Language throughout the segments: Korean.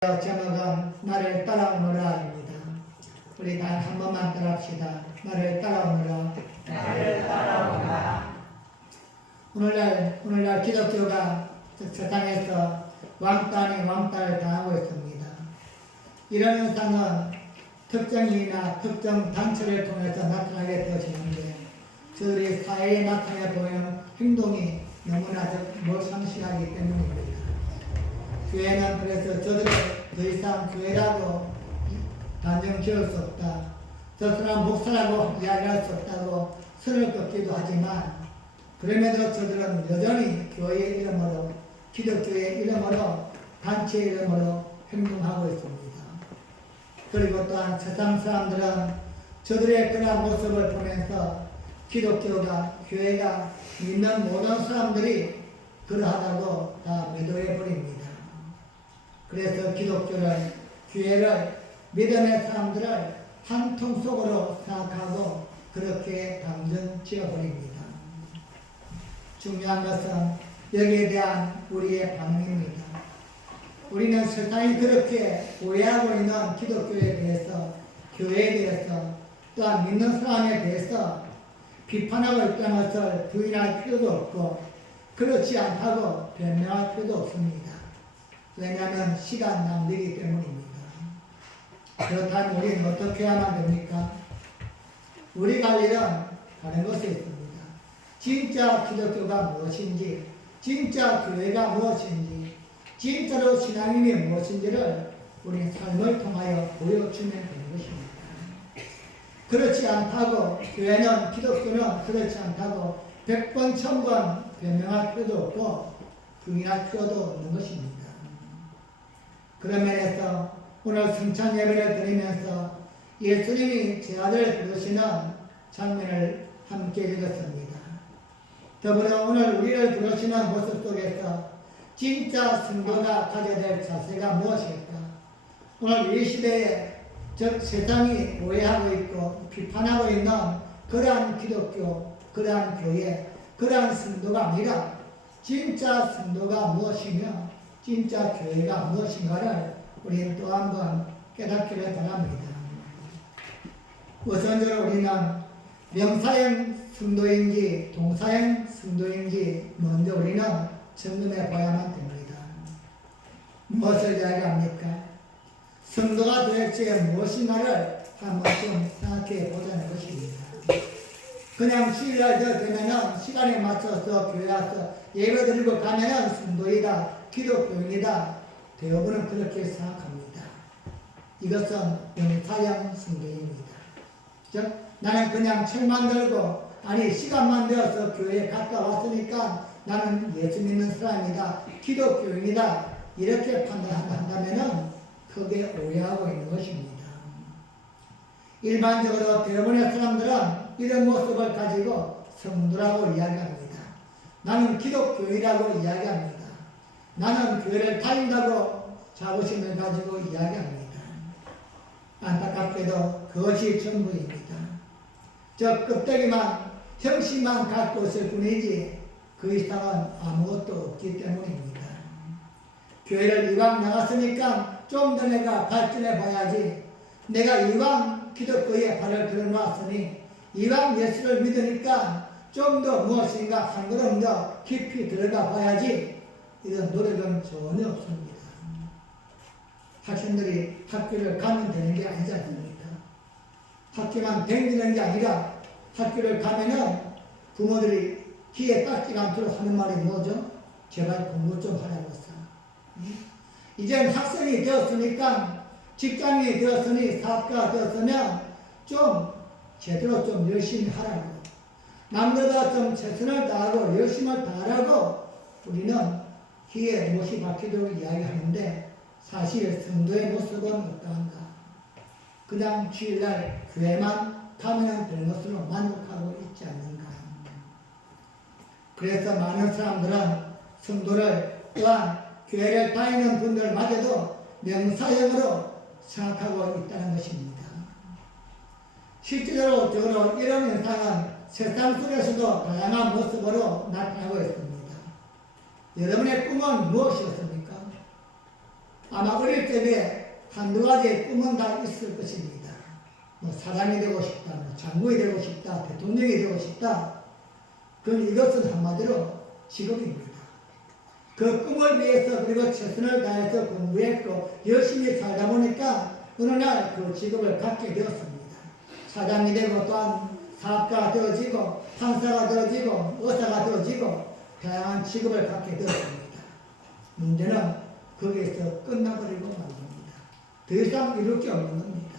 제목은 나를 따라오너라입니다. 우리 단 한 번만 따라합시다. 나를 따라오너라. 나를 따라오너라. 오늘날 기독교가 세상에서 왕따 아닌 왕따를 당하고 있습니다. 이런 현상은 특정인이나 특정 단체를 통해서 나타나게 되어지는데 저들이 사회에 나타내 보이는 행동이 너무나 무상식하기 때문입니다. 교회는 그래서 저들을 더 이상 교회라고 단정 지을 수 없다. 저 사람 목사라고 이야기할 수 없다고 선을 긋기도 하지만 그럼에도 저들은 여전히 교회의 이름으로 기독교의 이름으로 단체의 이름으로 행동하고 있습니다. 그리고 또한 세상 사람들은 저들의 그러한 모습을 보면서 기독교가 교회가 믿는 모든 사람들이 그러하다고 다 매도해 버립니다. 그래서 기독교를, 교회를, 믿음의 사람들을 한 통 속으로 생각하고 그렇게 당정 지어버립니다. 중요한 것은 여기에 대한 우리의 반응입니다. 우리는 세상이 그렇게 오해하고 있는 기독교에 대해서, 교회에 대해서, 또한 믿는 사람에 대해서 비판하고 있다는 것을 부인할 필요도 없고 그렇지 않다고 변명할 필요도 없습니다. 왜냐하면 시간 낭비이기 때문입니다. 그렇다면 우리는 어떻게 해야만 됩니까? 우리가 할 일은 다른 것이 있습니다. 진짜 기독교가 무엇인지, 진짜 교회가 무엇인지, 진짜로 신앙이 무엇인지를 우리 삶을 통하여 보여주면 되는 것입니다. 그렇지 않다고, 교회는, 기독교는 그렇지 않다고 100번, 1000번 변명할 필요도 없고 부인할 필요도 없는 것입니다. 그런 면에서 오늘 성찬 예배를 드리면서 예수님이 제 아들을 부르시는 장면을 함께 읽었습니다. 더불어 오늘 우리를 부르시는 모습 속에서 진짜 성도가 가져야 될 자세가 무엇일까? 오늘 이 시대에 즉 세상이 오해하고 있고 비판하고 있는 그러한 기독교, 그러한 교회, 그러한 성도가 아니라 진짜 성도가 무엇이며 진짜 교회가 무엇인가를 우리는 또 한 번 깨닫기를 바랍니다. 우선적으로 우리는 명사형 성도인지 동사형 성도인지 먼저 우리는 점검해 봐야만 됩니다. 무엇을 이야기합니까? 성도가 도대체 무엇인가를 한번 좀 생각해 보자는 것입니다. 그냥 주일날 되면은 시간에 맞춰서 교회 와서 예배 드리고 가면은 성도이다, 기독교인이다, 대부분은 그렇게 생각합니다. 이것은 명사형 성도입니다. 즉 나는 그냥 책만 들고 아니 시간만 되어서 교회에 갔다 왔으니까 나는 예수 믿는 사람이다, 기독교인이다 이렇게 판단한다면은 크게 오해하고 있는 것입니다. 일반적으로 대부분의 사람들은 이런 모습을 가지고 성도라고 이야기합니다. 나는 기독교인이라고 이야기합니다. 나는 교회를 다닌다고 자부심을 가지고 이야기합니다. 안타깝게도 그것이 전부입니다. 저 껍데기만, 형식만 갖고 있을 뿐이지 그 이상은 아무것도 없기 때문입니다. 교회를 이왕 나갔으니까 좀 더 내가 발전해 봐야지. 내가 이왕 기독교에 발을 들어놨으니 이왕 예수를 믿으니까 좀 더 무엇인가 한 걸음 더 깊이 들어가 봐야지. 이런 노력은 전혀 없습니다. 학생들이 학교를 가면 되는 게 아니지 않습니까? 학교만 댕기는 게 아니라 학교를 가면은 부모들이 귀에 깍지가 않도록 하는 말이 뭐죠? 제발 공부 좀 하라고 했어. 이젠 학생이 되었으니까 직장인이 되었으니 사업가가 되었으면 좀 제대로 좀 열심히 하라고. 남들보다 좀 최선을 다하고 열심을 다하라고 우리는 귀에 못이 박히도록 이야기하는데 사실 성도의 모습은 어떠한가? 그냥 주일날 교회만 가면 되는 것으로 만족하고 있지 않는가? 그래서 많은 사람들은 성도를 또한 교회를 다니는 분들마저도 명사형으로 생각하고 있다는 것입니다. 실질적으로 이런 현상은 세상 속에서도 다양한 모습으로 나타나고 있습니다. 여러분의 꿈은 무엇이었습니까? 아마 어릴 적에 한두 가지의 꿈은 다 있을 것입니다. 뭐 사장이 되고 싶다, 뭐 장군이 되고 싶다, 대통령이 되고 싶다. 그건 이것은 한마디로 직업입니다. 그 꿈을 위해서 그리고 최선을 다해서 공부했고 열심히 살다 보니까 어느 날 그 직업을 갖게 되었습니다. 사장이 되고 또한 사업가가 되어지고 판사가 되어지고 의사가 되어지고 다양한 직업을 갖게 되었습니다. 문제는 거기에서 끝나버리고 말입니다. 더 이상 이룰 게 없는 겁니다.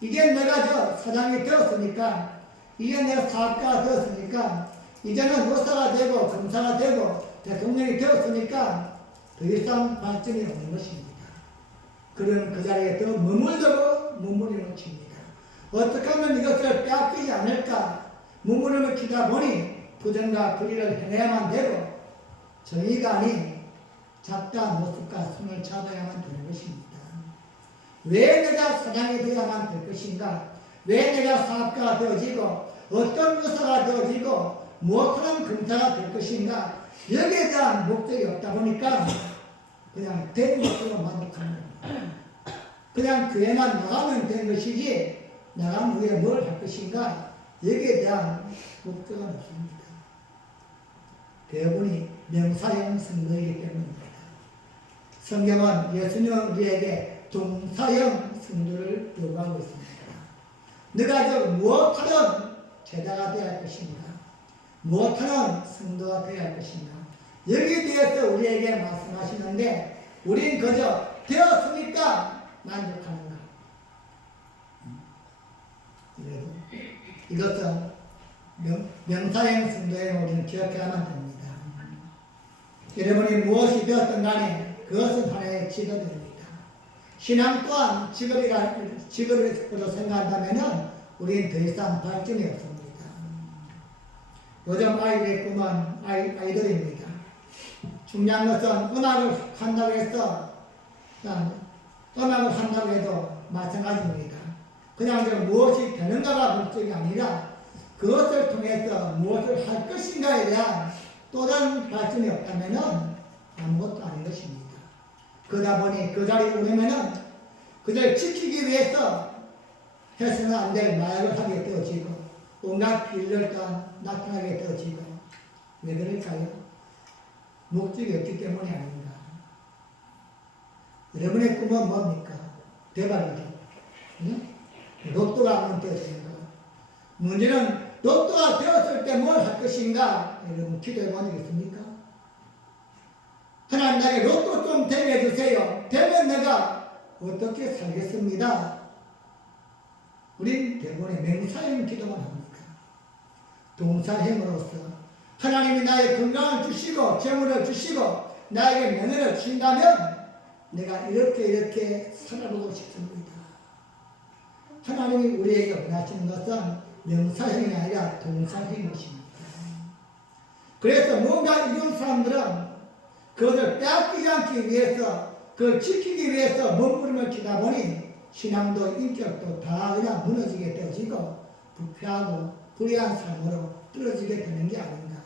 이제 내가 저 사장이 되었으니까, 이제 내가 사업가가 되었으니까, 이제는 의사가 되고 검사가 되고 대통령이 되었으니까 더 이상 발전이 없는 것입니다. 그는 그 자리에 더 머물려고 머무르는 것입니다. 어떻게 하면 이것을 빼앗기지 않을까 머무르며 키다 보니 부정과 불의를 해내야만 되고 정의가 아닌 작다한 모습과 손을 잡아야만 되는 것입니다. 왜 내가 사장이 되어야만 될 것인가? 왜 내가 사업가가 되어지고 어떤 의사가 되어지고 무엇하는 검사가 될 것인가? 여기에 대한 목적이 없다 보니까 그냥 된 것으로 만족하는 겁니다. 그냥 교회만 나가면 되는 것이지 나간 후에 뭘 할 것인가? 여기에 대한 목적은 없습니다. 대부분이 명사형 성도이기 때문입니다. 성경은 예수님은 우리에게 동사형 성도를 요구하고 있습니다. 네가 저 무엇하든 제자가 되어야 할 것인가? 무엇하는 성도가 되어야 할 것인가? 여기에 대해서 우리에게 말씀하시는데 우린 그저 되었으니까 만족하는가? 이것은 명사형 성도에 우리는 기억해야만 됩니다. 여러분이 무엇이 되었든 간에 그것은 하나의 직업입니다. 신앙 또한 직업으로 생각한다면 우리는 더 이상 발전이 없습니다. 요즘 아이들의 꿈은 아이돌입니다. 중요한 것은 음악을 한다고 해서 음악을 한다고 해도 마찬가지입니다. 그냥 무엇이 되는가가 목적이 아니라 그것을 통해서 무엇을 할 것인가에 대한 또 다른 발전이 없다면 아무것도 아닌 것입니다. 그러다 보니 그 자리에 오르면 그들 지키기 위해서 해서는 안 될 마약을 하게 되어지고 온갖 비리를 또한 나타나게 되어지고 왜 그럴까요? 목적이 없기 때문이 아닌가. 여러분의 꿈은 뭡니까? 대박이죠. 응? 로또가 한번 되었습니다. 문제는 로또가 되었을 때 뭘 할 것인가? 여러분 기도해 본 적 있습니까? 하나님 나에게 로또 좀 되게 해주세요. 되면 내가 어떻게 살겠습니다. 우린 대부분의 맹사형 기도만 합니다. 동사형으로서 하나님이 나의 건강을 주시고 재물을 주시고 나에게 명예를 주신다면 내가 이렇게 살아보고 싶습니다. 하나님이 우리에게 원하시는 것은 명사형이 아니라 동사형인 것입니다. 그래서 뭔가 이런 사람들은 그것을 빼앗기지 않기 위해서 그걸 지키기 위해서 몸부림을 치다 보니 신앙도 인격도 다 그냥 무너지게 되어지고 부패하고 불의한 삶으로 떨어지게 되는 게 아닌가.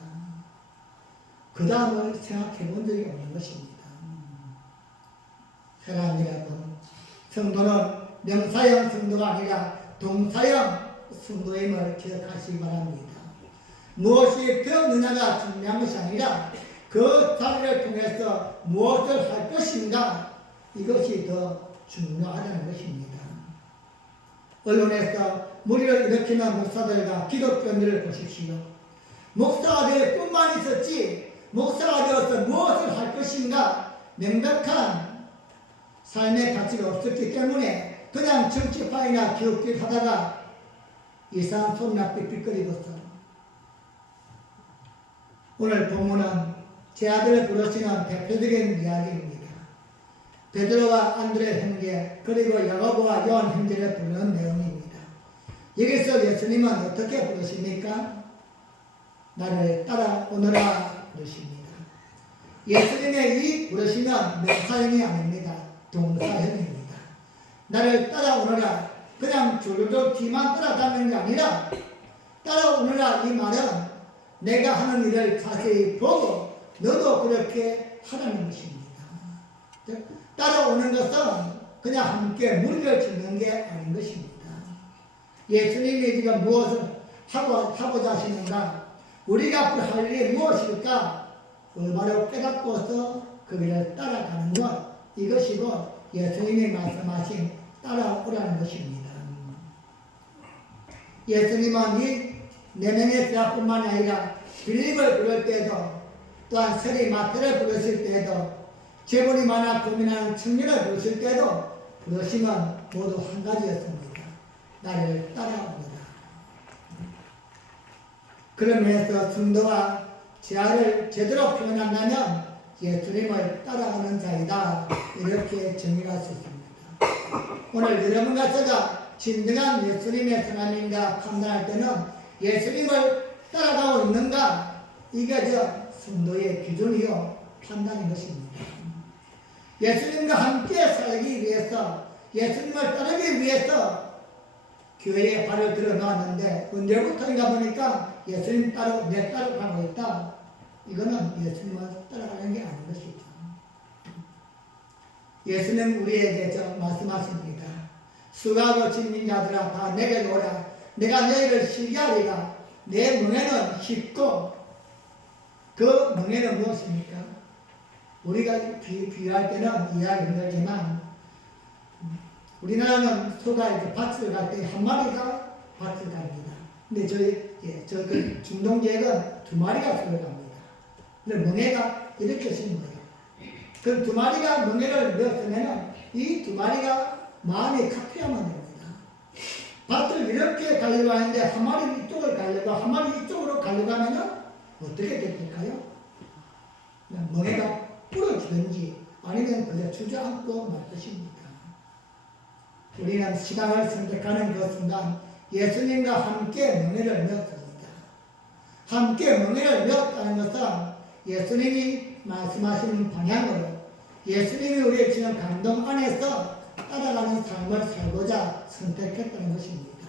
그 다음을 생각해 본 적이 없는 것입니다. 사랑하는 여러분, 성도는 명사형 성도가 아니라 동사형 성도임을 기억하시기 바랍니다. 무엇이 되었느냐가 중요한 것이 아니라 그 자리를 통해서 무엇을 할 것인가 이것이 더 중요하다는 것입니다. 언론에서 무리를 일으키는 목사들과 기독교인들을 보십시오. 목사가 될 뿐만 있었지 목사가 되어서 무엇을 할 것인가 명백한 삶의 가치가 없었기 때문에 그냥 정치파이나 기업질 하다가 이상한 소리나 삑삑거리고서 오늘 본문은 제 아들을 부르시는 대표적인 이야기입니다. 베드로와 안드레 형제 그리고 야고보와 요한 형제를 부르는 내용입니다. 여기서 예수님은 어떻게 부르십니까? 나를 따라오너라 부르십니다. 예수님의 이 부르시면 명사형이 아닙니다. 동사형입니다. 나를 따라오너라 그냥 줄도 뒤만 따라다니는 게 아니라 따라오너라 이 말은 내가 하는 일을 자세히 보고 너도 그렇게 하라는 것입니다. 따라오는 것은 그냥 함께 무리를 짓는 게 아닌 것입니다. 예수님이 지금 무엇을 하고자 하시는가? 우리가 앞으로 할 일이 무엇일까? 바로 깨닫고서 그 길을 따라가는 것, 이것이고 예수님이 말씀하신 따라오라는 것입니다. 예수님은 이 네 명의 제자뿐만 아니라 빌립을 부를 때도, 또한 세리 마태를 부르실 때도, 재물이 많아 고민하는 청년을 부르실 때도 부르심은 모두 한 가지였습니다. 나를 따라오라. 그런 면에서 성도와 제아를 제대로 표현한다면 예수님을 따라가는 자이다, 이렇게 정의할 수 있습니다. 오늘 여러분과 제가 진정한 예수님의 사람인가 판단할 때는 예수님을 따라가고 있는가, 이게 저 성도의 기준이요 판단인 것입니다. 예수님과 함께 살기 위해서, 예수님을 따르기 위해서 교회에 발을 들어놨는데 언제부터인가 보니까 예수님 따로 내 따로 가고 있다. 이거는 예수님을 따라가는 게 아닌 것이죠. 예수님 우리에게 말씀하십니다. 수고하고 짐진 자들아 다 내게로 오라. 내가 너희를 쉬게 하리라. 내 멍에는 쉽고, 그 멍에는 무엇입니까? 우리가 비유할 때는 이해하기 힘들지만, 우리나라는 소가 이렇게 밭을 갈 때 한 마리가 밭을 갑니다. 근데 그 중동 지역은 두 마리가 소를 갑니다. 근데 멍에가 이렇게 쓰는 거예요. 그 두 마리가 멍에를 넣었으면 이 두 마리가 마음이 카피하면 됩니다. 밭을 이렇게 가려고 하는데 한 마리 이쪽을 가려고, 한 마리 이쪽으로 가려고 하면 어떻게 될까요? 멍에가 부러지든지 아니면 그저 주저앉고 말 것입니다. 우리는 신앙을 선택하는 그 순간 예수님과 함께 멍에를 메었습니다. 함께 멍에를 메었다는 것은 예수님이 말씀하시는 방향으로, 예수님이 우리의 지금 감동 안에서 따라가는 삶을 살고자 선택했다는 것입니다.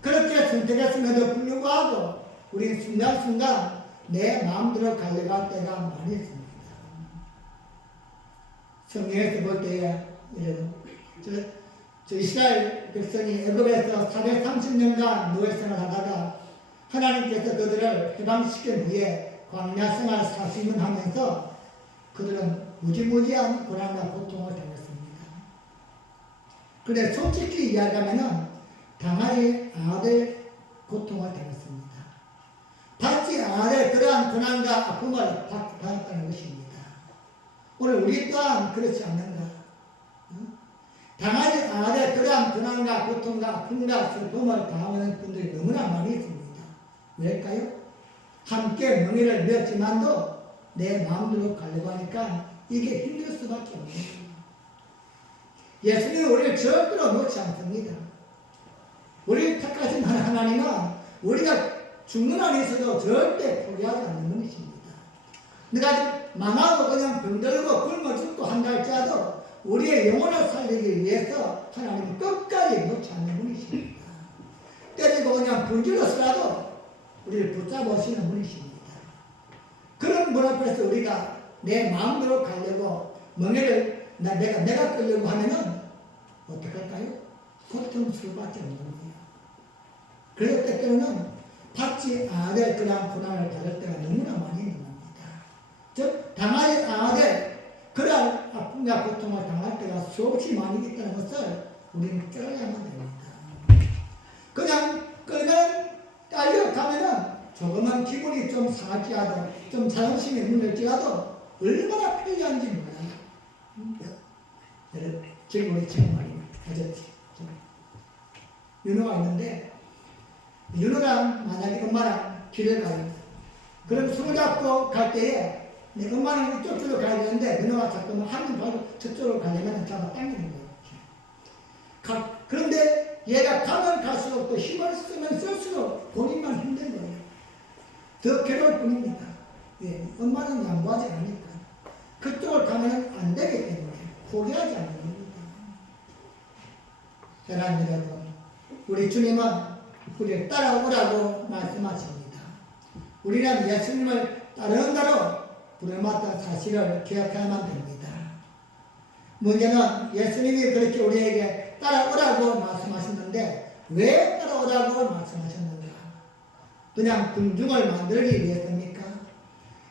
그렇게 선택했음에도 불구하고 우리는 순간순간 내 마음대로 가려고 할 때가 많이 있습니다. 성경에서 볼 때에 저 이스라엘 백성이 애굽에서 430년간 노예 생활하다가 하나님께서 그들을 해방시킨 후에 광야 생활 40년 하면서 그들은 무지무지한 고난과 고통을 당했습니다. 그런데 솔직히 이야기하면 당하지 않을 고통을 당했습니다. 받지 않을 그러한 고난과 아픔을 받았다는 것입니다. 오늘 우리 또한 그렇지 않는가? 당하지 않을 그러한 고난과 고통과 아픔과 슬픔을 당하는 분들이 너무나 많이 있습니다. 왜일까요? 함께 멍에를 메었지만도 내 마음대로 가려고 하니까 이게 힘들 수밖에 없는 거예요. 예수님은 우리를 절대로 놓지 않습니다. 우리를 택하신 하나님은 우리가 죽는 한에 있어도 절대 포기하지 않는 분이십니다. 내가 망하고 그냥 병들고 굶어 죽고 한다 할지라도 우리의 영혼을 살리기 위해서 하나님은 끝까지 놓지 않는 분이십니다. 때리고 그냥 분질러서라도 우리를 붙잡으시는 분이십니다. 그런 분 앞에서 우리가 내 마음대로 가려고 멍에를 내가 끌려고 하면은 어떡할까요? 고통스러울밖에 없는 거예요. 그래서 때때로는 받지 않을 그러한 고난을 받을 때가 너무나 많이 있는 겁니다. 즉 당하지 않을 그러한 아픔과 고통을 당할 때가 수없이 많이 있다는 것을 우리는 깨달아야만 됩니다. 그냥 끌면 딸려가면은 조금은 기분이 좀 상할지라도, 좀 자존심이 무너질지라도 얼마나 편리한지 몰라요. 지금 우리 지금 말입니다. 윤호가 있는데, 윤호랑 만약에 엄마랑 길을 가요. 그럼 손을 잡고 갈 때에 내 엄마는 이쪽 쪽으로 가야 되는데 윤호가 자꾸만 한눈 봐도 저쪽으로 가려면 잡아 당기는 거예요. 그런데 얘가 가면 갈수록 또 힘을 쓰면 쓸수록 본인만 힘든 거예요. 더 괴로울 뿐입니다. 예, 엄마는 양보하지 않으니까. 그쪽을 가면 안 되기 때문에 포기하지 않는 겁니다. 사랑하는 여러분, 우리 주님은 우리를 따라오라고 말씀하십니다. 우리는 예수님을 따르는 대로 부름받던 사실을 기억해야만 됩니다. 문제는 예수님이 그렇게 우리에게 따라오라고 말씀하셨는데 왜 따라오라고 말씀하셨는가? 그냥 군중을 만들기 위해서입니까?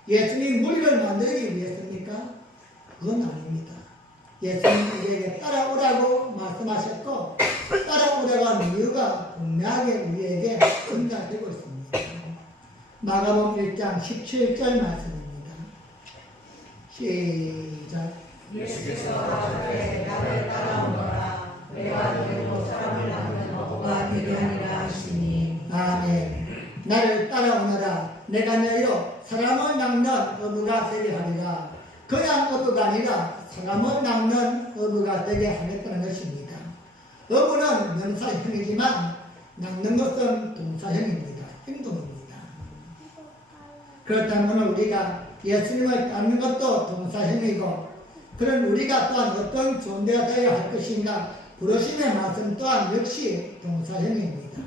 예수님 무리를 만들기 위해서입니까? 그건 아닙니다. 예수님 우리에게 따라오라고 말씀하셨고 따라오라고 하는 이유가 분명하게 우리에게 증가되고 있습니다. 마가복음 1장 17절 말씀입니다. 시작. 예수께서 가라사대 나를 따라오너라. 내가 너희로 사람을 낳는 어부가 되게 하리라 하시니. 아멘. 나를 따라오너라. 내가 너희로 사람을 낚는 어부가 되게 하리라. 그냥 어부가 아니라 사람을 낚는 어부가 되게 하겠다는 것입니다. 어부는 명사형이지만 낚는 것은 동사형입니다. 행동입니다. 그렇다면 오늘 우리가 예수님을 따르는 것도 동사형이고 그런 우리가 또한 어떤 존재가 되어야 할 것인가 부르심의 말씀 또한 역시 동사형입니다.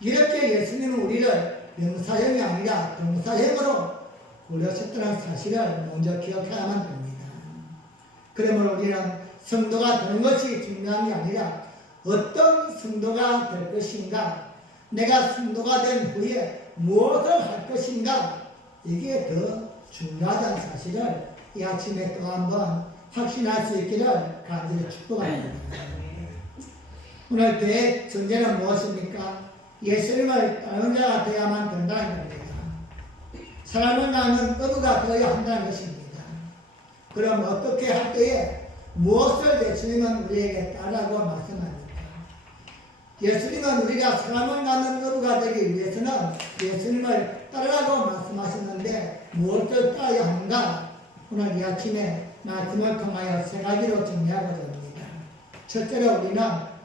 이렇게 예수님은 우리를 명사형이 아니라 동사형으로 부르셨다는 사실을 먼저 기억해야만 됩니다. 그러므로 우리는 성도가 되는 것이 중요한 게 아니라 어떤 성도가 될 것인가, 내가 성도가 된 후에 무엇을 할 것인가, 이게 더 중요하다는 사실을 이 아침에 또 한번 확신할 수 있기를 간절히 축복합니다. 오늘 교회 전제는 무엇입니까? 예수님을 따르는 자가 되어야만 된다는 겁니다. 사람을 낳는 어부가 되어야 한다는 것입니다. 그럼 어떻게 할 때에 무엇을 예수님은 우리에게 따르라고 말씀합니까? 예수님은 우리가 사람을 낳는 어부가 되기 위해서는 예수님을 따르라고 말씀하셨는데 무엇을 따라야 하는가? 오늘 이 아침에 말씀을 통하여 세 가지로 정리하고자 합니다. 첫째로 우리는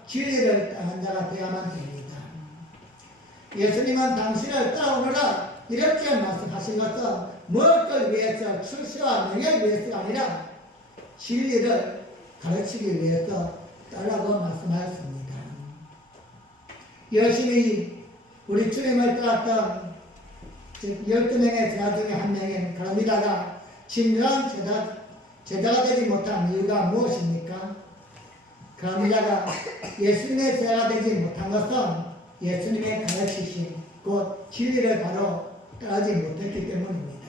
진리를 따르는 자가 되어야만 됩니다. 예수님은 당신을 따라오너라 이렇게 말씀하신 것은 무엇을 위해서 출세와 명예를 위해서가 아니라 진리를 가르치기 위해서 따르라고 말씀하였습니다. 열심히 우리 주님을 따랐던 12명의 제자 중에 한 명인 가룟유다가 진정한 제자가 되지 못한 이유가 무엇입니까? 가룟유다가 예수님의 제자가 되지 못한 것은 예수님의 가르치신 곧 진리를 바로 따르지 못했기 때문입니다.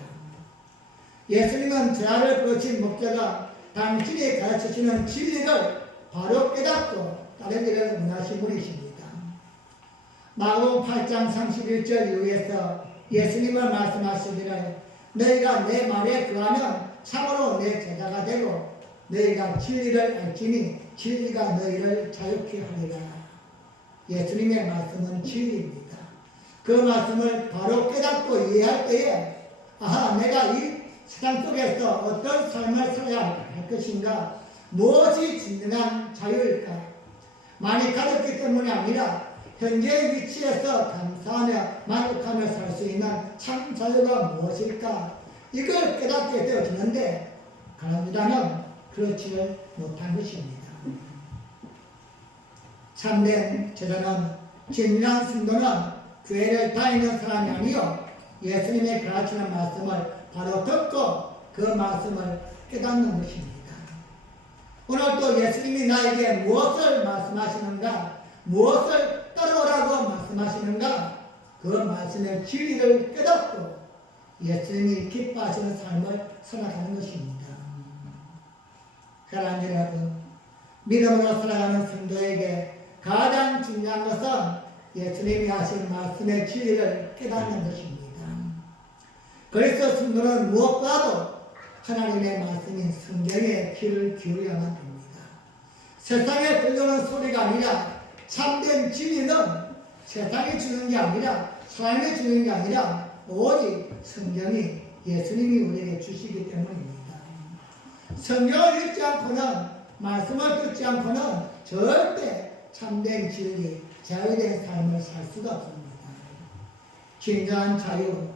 예수님은 제자를 부르신 목적은 당신이 가르치시는 진리를 바로 깨닫고 따르기를 원하신 분이십니다. 마가복음 8장 31절 이후에서 예수님은 말씀하시기를 너희가 내 말에 거하면 참으로 내 제자가 되고 너희가 진리를 알지니 진리가 너희를 자유케 하리라. 예수님의 말씀은 진리입니다. 그 말씀을 바로 깨닫고 이해할 때에 아하 내가 이 세상 속에서 어떤 삶을 살아야 할 것인가, 무엇이 진정한 자유일까, 많이 가졌기 때문이 아니라 현재의 위치에서 감사하며 만족하며 살 수 있는 참 자유가 무엇일까, 이걸 깨닫게 되어지는데 가룟유다는 그렇지를 못한 것입니다. 참된 제자는 진정한 성도는 교회를 다니는 사람이 아니요 예수님의 가르치는 말씀을 바로 듣고 그 말씀을 깨닫는 것입니다. 오늘도 예수님이 나에게 무엇을 말씀하시는가, 무엇을 따르라고 말씀하시는가, 그 말씀의 진리를 깨닫고 예수님이 기뻐하시는 삶을 살아가는 것입니다. 사랑하는 여러분, 믿음으로 살아가는 성도에게 가장 중요한 것은 예수님이 하신 말씀의 진리를 깨닫는 것입니다. 그래서 성도는 무엇보다도 하나님의 말씀인 성경에 귀를 기울여야만 됩니다. 세상에 들려오는 소리가 아니라 참된 진리는 세상이 주는 게 아니라 사람이 주는 게 아니라 오직 성경이 예수님이 우리에게 주시기 때문입니다. 성경을 읽지 않고는, 말씀을 듣지 않고는 절대 참된 진리, 자유된 삶을 살 수가 없습니다. 진정한 자유,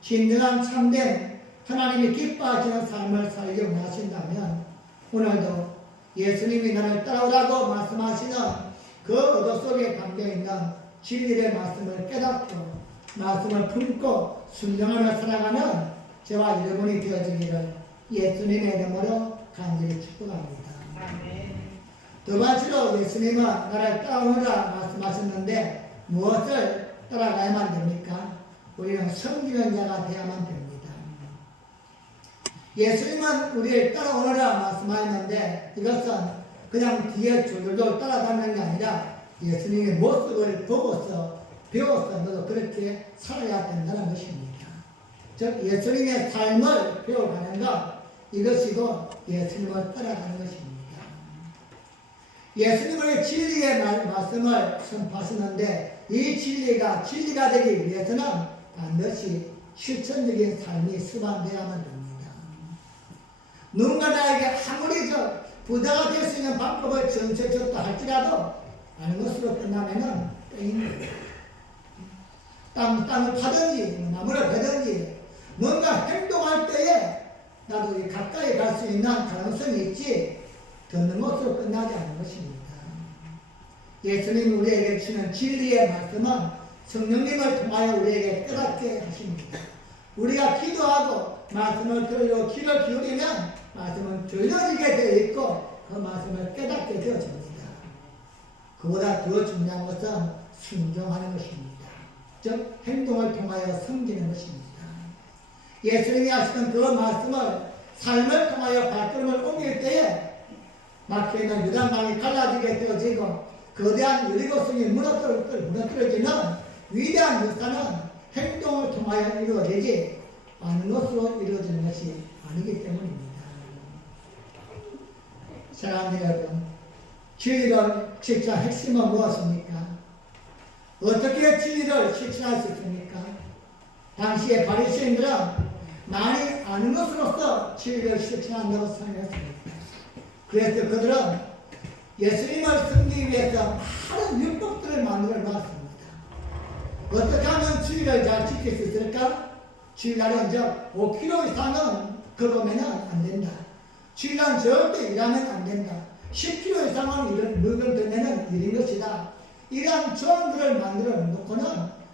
진정한 참된 하나님이 기뻐하시는 삶을 살기 원하신다면 오늘도 예수님이 나를 따라오라고 말씀하시는 그 의도 속에 담겨있는 진리의 말씀을 깨닫고 말씀을 품고 순종하며 살아가는 저와 여러분이 되어지기를 예수님의 이름으로 간절히 축복합니다. 두 번째로 예수님은 나를 따라오라 말씀하셨는데 무엇을 따라가야만 됩니까? 우리는 섬기는 자가 되어야만 됩니다. 예수님은 우리를 따라오라 말씀하셨는데 이것은 그냥 뒤에 졸졸 따라다니는 게 아니라 예수님의 모습을 보고서 배워서 너도 그렇게 살아야 된다는 것입니다. 즉 예수님의 삶을 배워가는 것, 이것이고 예수님을 따라가는 것입니다. 예수님의 진리의 말씀을 선포하시는데 이 진리가 되기 위해서는 반드시 실천적인 삶이 수반되어야만 됩니다. 누군가 나에게 아무리 부자가 될 수 있는 방법을 전수해줬다 할지라도 아는 것으로 끝나면은 땡입니다. 땅을 파든지 나무를 베든지 뭔가 행동할 때에 나도 가까이 갈 수 있는 가능성이 있지 듣는 것으로 끝나지 않는 것입니다. 예수님이 우리에게 주시는 진리의 말씀은 성령님을 통하여 우리에게 깨닫게 하십니다. 우리가 기도하고 말씀을 들으려고 귀를 기울이면 말씀은 들려지게 되어 있고 그 말씀을 깨닫게 되어집니다. 그보다 더 중요한 것은 순종하는 것입니다. 즉 행동을 통하여 섬기는 것입니다. 예수님이 하시는 그 말씀을 삶을 통하여 발걸음을 옮길 때에 막혀있는 유단강이 갈라지게 되어지고 거대한 여리고성이 무너뜨려지는 위대한 역사는 행동을 통하여 이루어지지 않은 것으로 이루어지는 것이 아니기 때문입니다. 사랑하는 여러분, 진리를 실천할 핵심은 무엇입니까? 어떻게 진리를 실천할 수 있습니까? 당시의 바리새인들은 많이 아는 것으로서 진리를 실천한다고 생각했습니다. 그래서 그들은 예수님을 섬기기 위해서 많은 율법들을 만들어 놨습니다. 어떻게 하면 진리를 잘 지킬 수 있을까? 주일날은 5km 이상은 걸으면 안 된다. 주일날은 절대 일하면 안 된다. 10km 이상은 물건 들면 일인 것이다. 이러한 조항들을 만들어 놓고는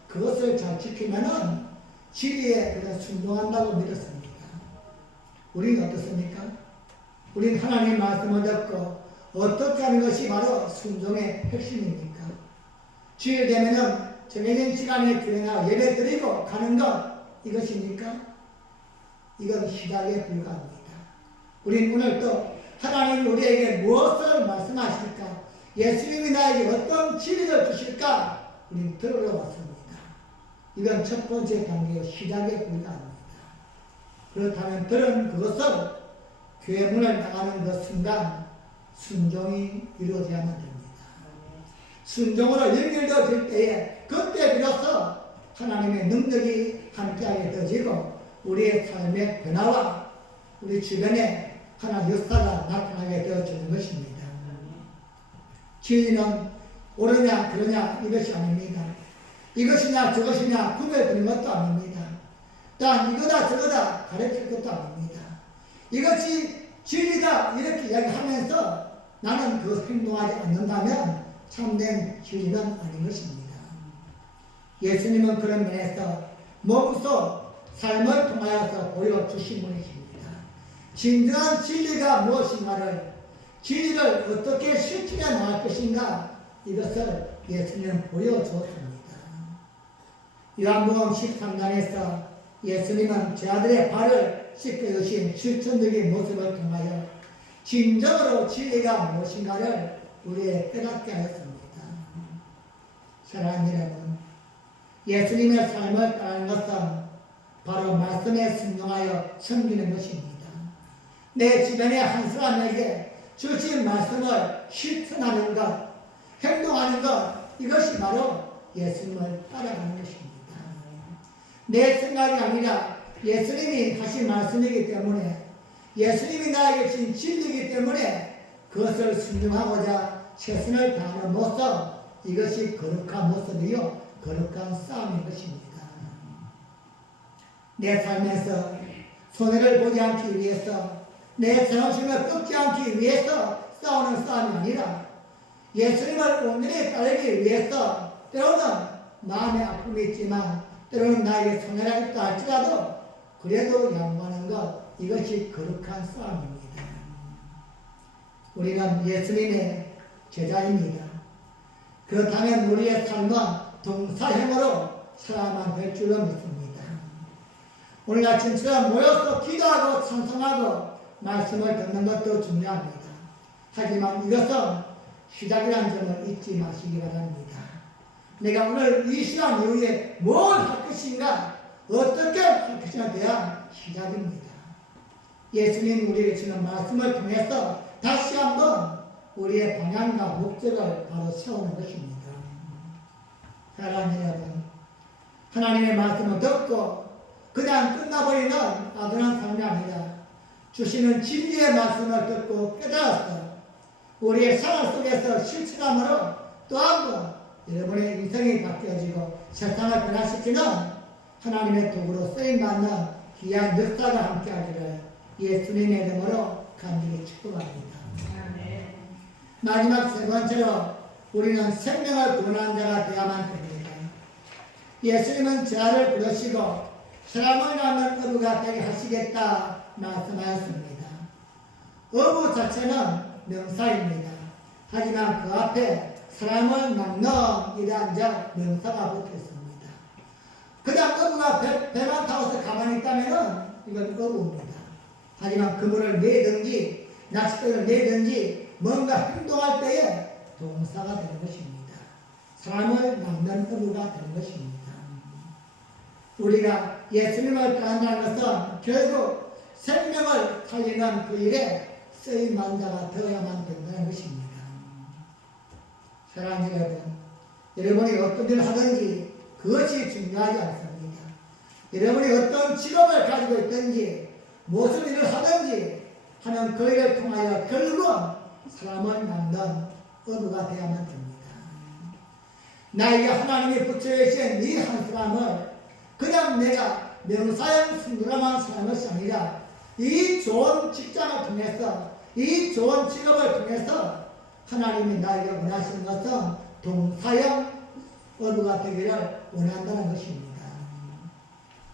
그것을 잘 지키면은 진리에 순종한다고 믿었습니다. 우리는 어떻습니까? 우리는 하나님의 말씀을 듣고 어떻게 하는 것이 바로 순종의 핵심입니까? 주일 되면은 정해진 시간에 교회나 예배 드리고 가는 것, 이것입니까? 이건 시작에 불과합니다. 우리는 오늘 또 하나님이 우리에게 무엇을 말씀하실까? 예수님이 나에게 어떤 진리를 주실까? 우리는 들으러 왔습니다. 이건 첫 번째 단계의 시작에 불과합니다. 그렇다면 들은 그것을 교회 문을 나가는 그 순간 순종이 이루어져야만 됩니다. 순종으로 연결되어질 때에 그때 비로소 하나님의 능력이 함께하게 되어지고 우리의 삶의 변화와 우리 주변에 하나님의 역사가 나타나게 되어지는 것입니다. 진리는 옳으냐 그러냐 이것이 아닙니다. 이것이냐 저것이냐 구별되는 것도 아닙니다. 또한 이거다 저거다 가르칠 것도 아닙니다. 이것이 진리다 이렇게 이야기하면서 나는 그 행동하지 않는다면 참된 진리는 아닌 것입니다. 예수님은 그런 면에서 몸소 삶을 통하여서 보여주신 분이십니다. 진정한 진리가 무엇인가를, 진리를 어떻게 실천해 나갈 것인가, 이것을 예수님은 보여주었습니다. 요한복음 13장에서 예수님은 제 아들의 발을 씻겨주신 실천적인 모습을 통하여 진정으로 진리가 무엇인가를 우리에게 깨닫게 하였습니다. 사랑하는 여러분, 예수님의 삶을 따르는 것은 바로 말씀에 순종하여 섬기는 것입니다. 내 주변의 한 사람에게 주신 말씀을 실천하는 것, 행동하는 것, 이것이 바로 예수님을 따라가는 것입니다. 내 생각이 아니라 예수님이 하신 말씀이기 때문에, 예수님이 나에게 주신 진리이기 때문에 그것을 순종하고자 최선을 다하는 모습, 이것이 거룩한 모습이요 거룩한 싸움인 것입니다. 내 삶에서 손해를 보지 않기 위해서, 내 자존심을 꺾지 않기 위해서 싸우는 싸움이 아니라 예수님을 온전히 따르기 위해서 때로는 마음의 아픔이 있지만 때로는 나에게 손해가 있다 할지라도 그래도 양보하는 것, 이것이 거룩한 싸움입니다. 우리는 예수님의 제자입니다. 그렇다면 우리의 삶은 동사형으로 살아야만 될 줄로 믿습니다. 오늘 아침처럼 모여서 기도하고 찬송하고 말씀을 듣는 것도 중요합니다. 하지만 이것은 시작이라는 점을 잊지 마시기 바랍니다. 내가 오늘 이 시간 이후에 뭘 할 것인가, 어떻게 할 것인가에 대한 시작입니다. 예수님 우리에게 주는 말씀을 통해서 다시 한번 우리의 방향과 목적을 바로 세우는 것입니다. 사랑하는 여러분, 하나님의 말씀을 듣고 그냥 끝나버리는 아둔한 삶이 아니라 주시는 진리의 말씀을 듣고 깨달아서 우리의 생활 속에서 실천함으로 또 한 번 여러분의 인생이 바뀌어지고 세상을 변화시키는 하나님의 도구로 쓰임받는 귀한 역사가 함께하기를 예수님의 이름으로 간절히 축복합니다. 마지막 세 번째로 우리는 생명을 구원하는 자가 되어야만 됩니다. 예수님은 죄를 부르시고 사람을 낳는 어부가 되게 하시겠다 말씀하였습니다. 어부 자체는 명사입니다. 하지만 그 앞에 사람을 낳는 이란 명사가 붙어있습니다. 그냥 어부가 배만 타고서 가만히 있다면 이건 어부입니다. 하지만 그물을 내든지 낚싯대를 내든지 뭔가 행동할 때에 동사가 되는 것입니다. 사람을 낳는 어부가 되는 것입니다. 우리가 예수님을 따른다는 것은 결국 생명을 살리는 그 일에 쓰임받는 자가 되어야만 된다는 것입니다. 사랑하는 여러분, 여러분이 어떤 일을 하든지 그것이 중요하지 않습니다. 여러분이 어떤 직업을 가지고 있든지 무슨 일을 하든지 하는 그 일을 통하여 결국은 사람을 낳는 어부가 되어야만 됩니다. 나에게 하나님이 붙여주신 이 한 사람을 그냥 내가 명사형 순결한 사람을 것이 아니라 이 좋은 직장을 통해서 이 좋은 직업을 통해서 하나님이 나에게 원하시는 것은 동사형 어부가 되기를 원한다는 것입니다.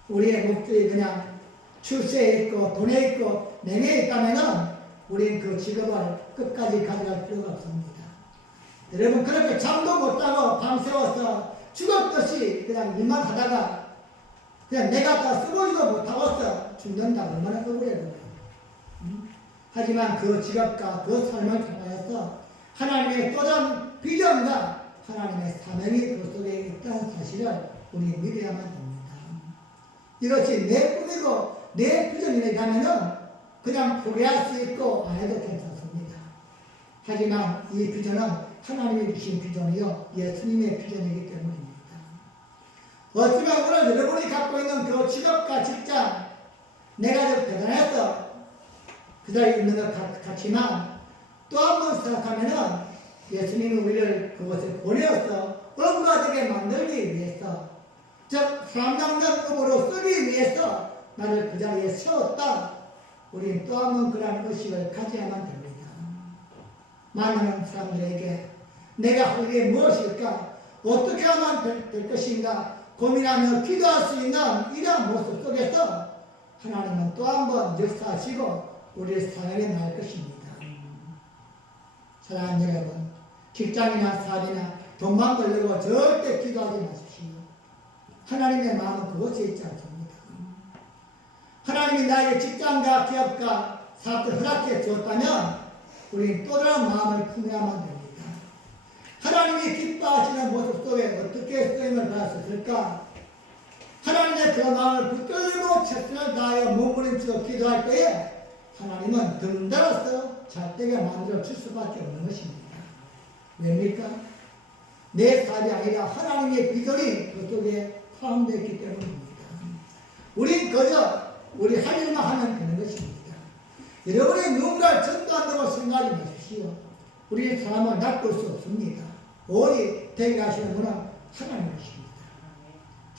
우리의 목적이 그냥 출세에 있고 돈에 있고 명예에 있다면 우리는 그 직업을 끝까지 가져갈 필요가 없습니다. 여러분 그렇게 잠도 못 자고 밤새워서 죽었듯이 그냥 일만 하다가 그냥 내가 다 쓰러지도 못하고서 죽는다 얼마나 억울해요. 하지만 그 직업과 그 삶을 통하여서 하나님의 또 다른 비전과 하나님의 사명이 그 속에 있다는 사실을 우리 믿어야만 됩니다. 이것이 내 꿈이고 내 비전이라면 그냥 포기할 수 있고 안 해도 괜찮습니다. 하지만 이 비전은 하나님이 주신 비전이요 예수님의 비전이기 때문입니다. 어쩌면 오늘 여러분이 갖고 있는 그 직업과 직장 내가 좀 대단해서 그 자리에 있는 것 같지만 또 한 번 생각하면 예수님이 우리를 그곳에 보내어서 어부가 되게 만들기 위해서 즉 사람 낚는 어부로 쓰기 위해서 나를 그 자리에 세웠다. 우리는 또 한 번 그러한 의식을 가져야만 됩니다. 만나는 사람들에게 내가 할 일이 무엇일까? 어떻게 하면 될 것인가? 고민하며 기도할 수 있는 이러한 모습 속에서 하나님은 또 한 번 역사하시고 우리의 사연에 나올 것입니다. 사랑하는 여러분, 직장이나 사업이나 돈만 벌려고 절대 기도하지 마십시오. 하나님의 마음은 그곳에 있지 않습니다. 하나님이 나에게 직장과 기업과 사업을 허락해 주었다면 우리는 또 다른 마음을 품어야만 됩니다. 하나님이 기뻐하시는 모습 속에 어떻게 쓰임을 받을 수 있을까? 하나님의 그 마음을 붙들고 최선을 다하여 몸부림치고 기도할 때에 하나님은 덩달아서 잘되게 만들어 줄 수밖에 없는 것입니다. 왜입니까? 내 사업이 아니라 하나님의 비전이 그쪽에 포함되어 있기 때문입니다. 우린 그저 우리 할 일만 하면 되는 것입니다. 여러분이 누군가를 전도한다고 생각하지 마십시오. 우리 사람을 낚을 수 없습니다. 오직 되게 하시는 분은 하나님이십니다.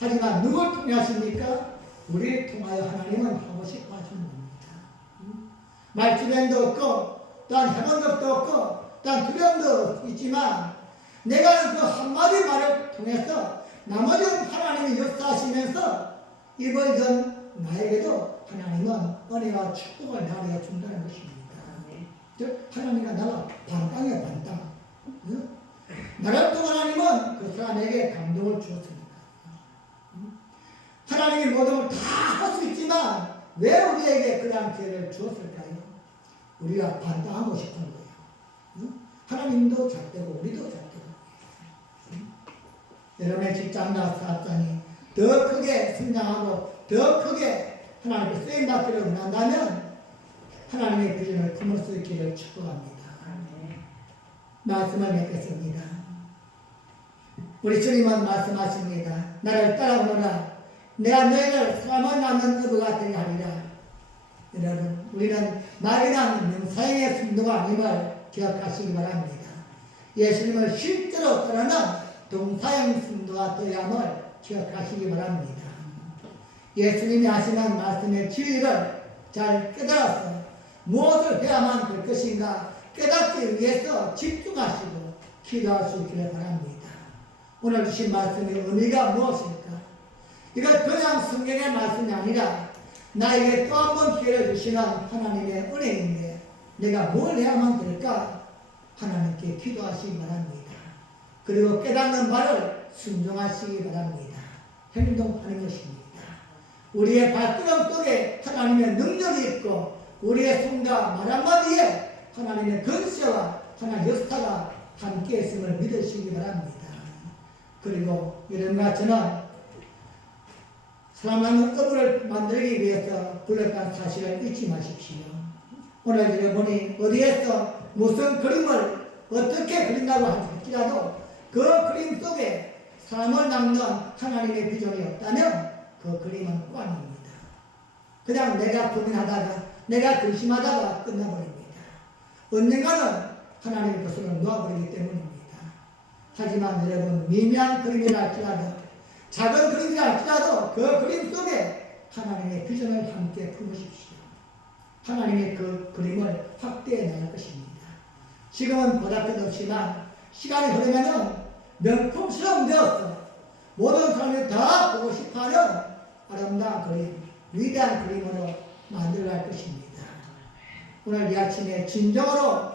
하지만 누굴 통해 하십니까? 우리를 통하여 하나님은 하고 싶어 하시는 겁니다. 말주변도 없고 또한 해본 적도 없고 또한 두려움도 있지만 내가 그 한마디 말을 통해서 나머지는 하나님이 역사하시면서 이번 나에게도 하나님은 은혜와 축복을 나누어 준다는 것입니다. 하나님과 나와 반땅이야, 반땅. 나를 또 하나님은 그 사람에게 감동을 주었습니다. 하나님이 모든 걸 다 할 수 있지만 왜 우리에게 그러한 기회를 주었을까요? 우리가 반땅하고 싶은 거예요. 하나님도 잣대고 우리도 잣대고. 여러분의 직장이나 사업장이 더 크게 성장하고 더 크게 하나님께 쓰임받기를 원한다면 하나님의 비전을 품을 수 있기를 축복합니다. 말씀을 맺겠습니다. 우리 주님은 말씀하십니다. 나를 따라오너라. 내가 너희를 사람을 낳는 어부가 되게 하리라. 여러분, 우리는 말이란 명사형의 순도가 아님을 기억하시기 바랍니다. 예수님을 실제로 따르는 동사형 순도가 되어야 함을 기억하시기 바랍니다. 예수님이 하시는 말씀의 진리를 잘 깨달아서 무엇을 해야만 될 것인가 깨닫기 위해서 집중하시고 기도할 수 있기를 바랍니다. 오늘 주신 말씀의 의미가 무엇일까? 이건 그냥 성경의 말씀이 아니라 나에게 또 한 번 기회를 주시는 하나님의 은혜인데 내가 뭘 해야만 될까? 하나님께 기도하시기 바랍니다. 그리고 깨닫는 말을 순종하시기 바랍니다. 행동하는 것입니다. 우리의 발걸음 속에 하나님의 능력이 있고 우리의 손과 말 한마디에 하나님의 근세와 하나님의 역사가 함께 있음을 믿으시기 바랍니다. 그리고 여러분과 저는 사랑하는 어부를 만들기 위해서 불렀다는 사실을 잊지 마십시오. 오늘 여러분이 어디에서 무슨 그림을 어떻게 그린다고 할지라도 그 그림 속에 사람을 낚는 하나님의 비전이 없다면 그 그림은 꽝입니다. 그냥 내가 고민하다가 내가 근심하다가 끝나버립니다. 언젠가는 하나님의 것을 놓아버리기 때문입니다. 하지만 여러분 미미한 그림이라 할지라도 작은 그림이라 할지라도 그 그림 속에 하나님의 비전을 함께 품으십시오. 하나님의 그 그림을 확대해 나갈 것입니다. 지금은 보다 것 없지만 시간이 흐르면은 명품처럼 되었어. 모든 사람이 다 보고 싶어하는 아름다운 그림, 위대한 그림으로 만들어갈 것입니다. 오늘 이 아침에 진정으로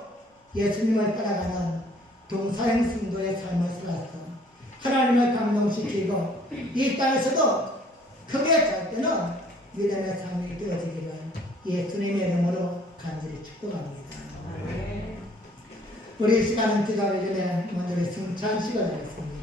예수님을 따라가는 동사형 성도의 삶을 살아서 하나님을 감동시키고 이 땅에서도 크게 잘 때는 믿음의 삶이 되어지기를 예수님의 이름으로 간절히 축복합니다. 우리 이 시간은 기도하기 전에 먼저 성찬식을 하겠습니다.